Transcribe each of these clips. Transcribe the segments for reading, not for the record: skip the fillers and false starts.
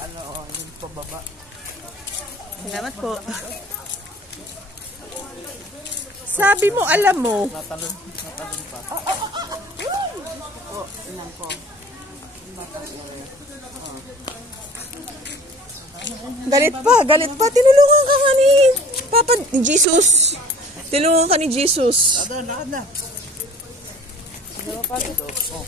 ano, yung pababa. Salamat po. Sabi mo, alam mo. Natalon pa. Oh, ilan po. Galit pa. Tinulungan ka nga ni Papa, ni Jesus. Tinulungan ka ni Jesus. Ada, nakad na. Sige pa dito. Oh.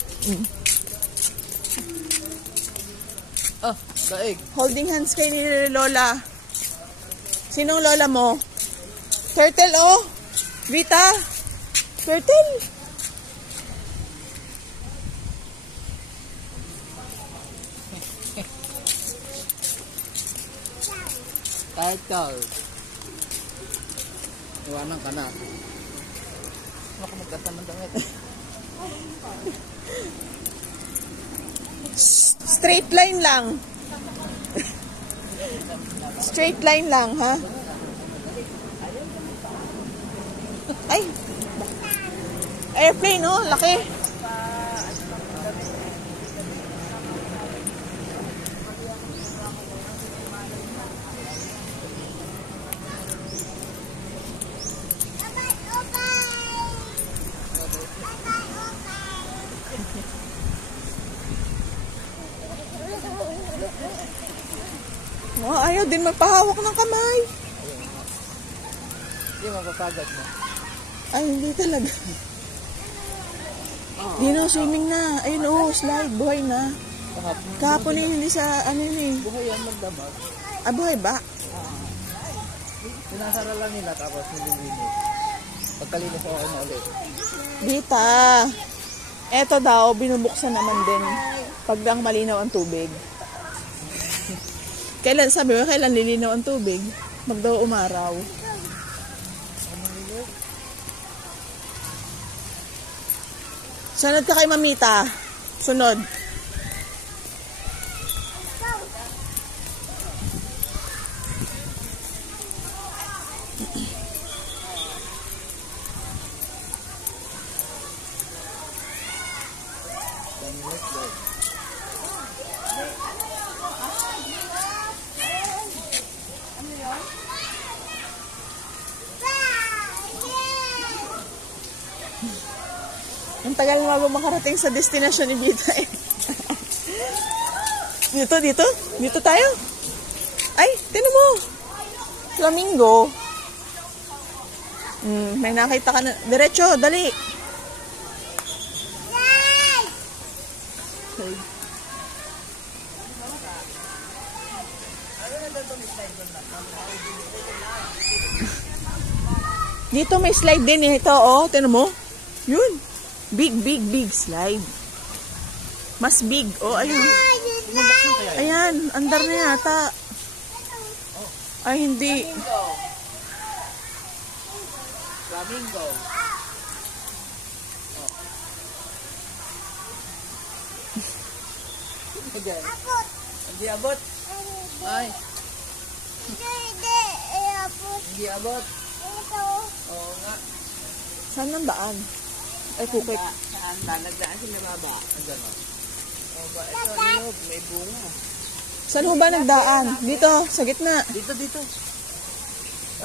Ah, daig. Holding hands kay ni Lola. Sinong Lola mo? Turtle, oh. Vita. Turtle. Kahit ka. Iwanan ka na. Ako magkata ng damit. Straight line lang. Straight line lang, ha? Ay. Airplane, oh. Laki. Oh, ayaw din magpahawak ng kamay. Hindi mapapagod mo. Ay, hindi talaga. Di na, swimming na. Ayun, oh, slide. Buhay na. Kahapon eh, hindi sa, ano yun eh. Buhay yan magdamag. Ah, buhay ba? Sinasara lang nila tapos nililinis. Pagkalinis ako na ulit. Dita. Eto daw, binubuksan naman din. Pag lang malinaw ang tubig. Kailan, sabi mo, kailan lilinaw ang tubig? Magdaw umaraw. Sunod ka kay Mamita. Sunod. Ang tagal bago makarating sa destination ni Vita eh. Dito tayo. Ay, tinan mo. Flamingo. May nakita ka na. Diretso, dali. Okay. Dito may slide din eh. Ito, oh. Tinan mo. Yun. Big slide. Mas big. Oh, ayun. Ayan, andar na yata. Ay, hindi. Flamingo. Abot. Hindi abot. Ay. Hindi abot. Oo nga. Saan ang daan? Ay, kukit. Saan ba? Nagdaan sila baba. Andyan o. O ba, ito, niyog. May bunga. Saan ho ba nagdaan? Dito, sa gitna. Dito.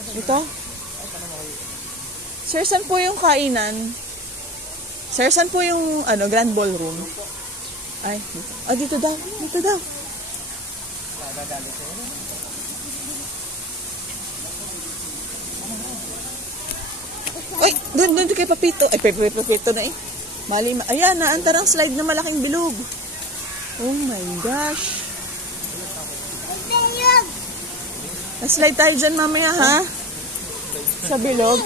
Dito? Sir, saan po yung kainan? Sir, saan po yung grand ballroom? Ay, dito. Ah, dito daw. Dito daw. Dadali ko. Ay, doon kay Papito. Ay, Papito na eh. Ayan, naantar ang slide na malaking bilog. Oh my gosh. Na-slide tayo dyan mamaya, ha? Sa bilog.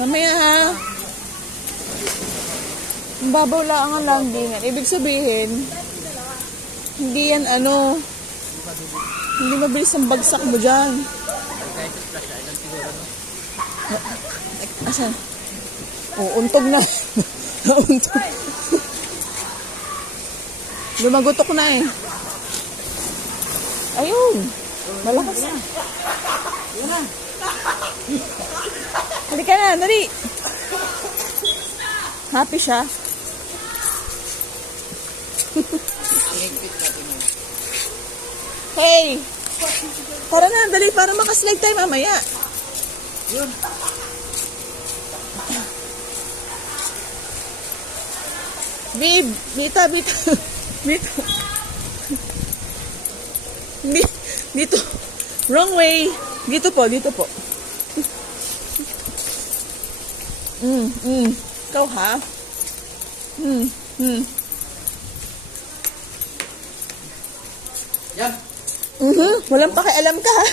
Mamaya, ha? Ang babaw lang ang landingan. Ibig sabihin, hindi yan hindi mabilis ang bagsak mo dyan. Asan? Oh, untog na. Untog. Lumagutok na eh. Ayun. Malakas na. Halika na, dali. Happy siya. Hey! Tara na, dali, para makaslide tayo mamaya. Yun. Babe, Bita. Dito. Wrong way. Dito po. Ikaw ha? Yan. Walang pakialam ka ha?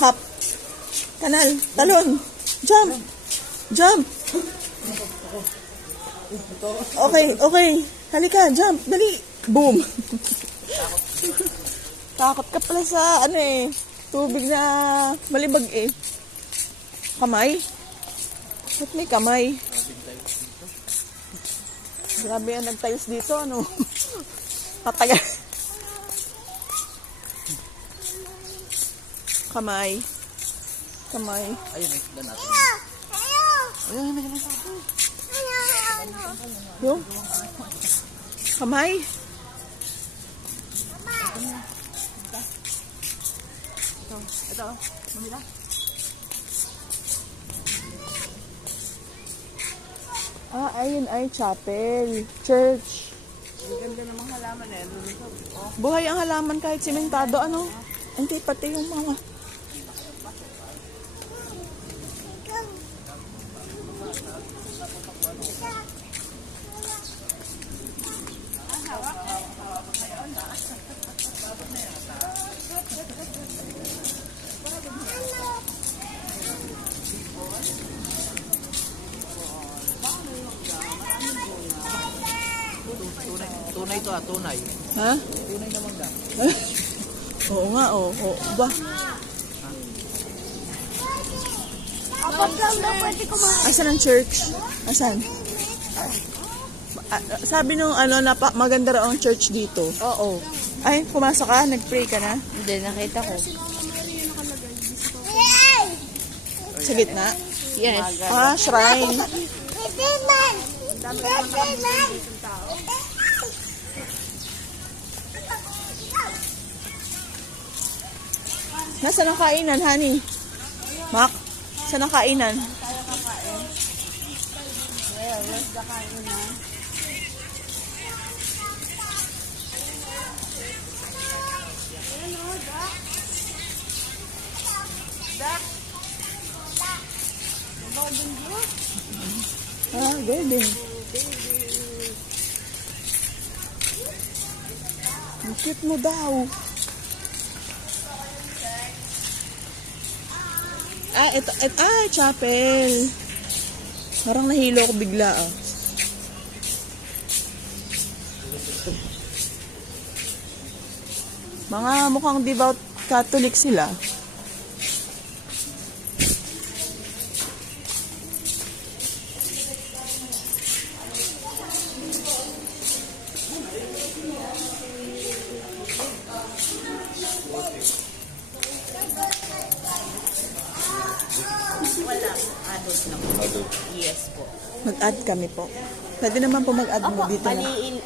Hop. Kanal. Talon. Jump. Okay. Halika, jump. Dali. Boom. Takot ka pala sa tubig na malibag eh. Kamay? Ba't may kamay? Grabe yan, nag-tiles dito, Patagal. Kamay. Ayun, isda natin. Yung? Kamay? Ito, mamila. Ayun ay chapel. Church. Ang ganda namang halaman eh. Buhay ang halaman kahit simentado, Hindi, pati yung mga... Tunay to tunay. Ha? Tunay naman ga. Oo nga, Ba? Asan ang church? Asan? Sabi nung maganda raw ang church dito. Oo. Ay, pumasok ka? Nag-pray ka na? Hindi, nakita ko. Sa gitna? Yes. Shrine. Nasaan ang kainan, honey? Mac, saan ang kainan? Where's the kainan? Golden. Ang cute mo daw. Chapel. Parang nahilo ako bigla, Mga mukhang devout Catholic sila. Wala. Adult na po. Yes po. Mag-add kami po. Pwede naman po mag-add mo dito na. Bali,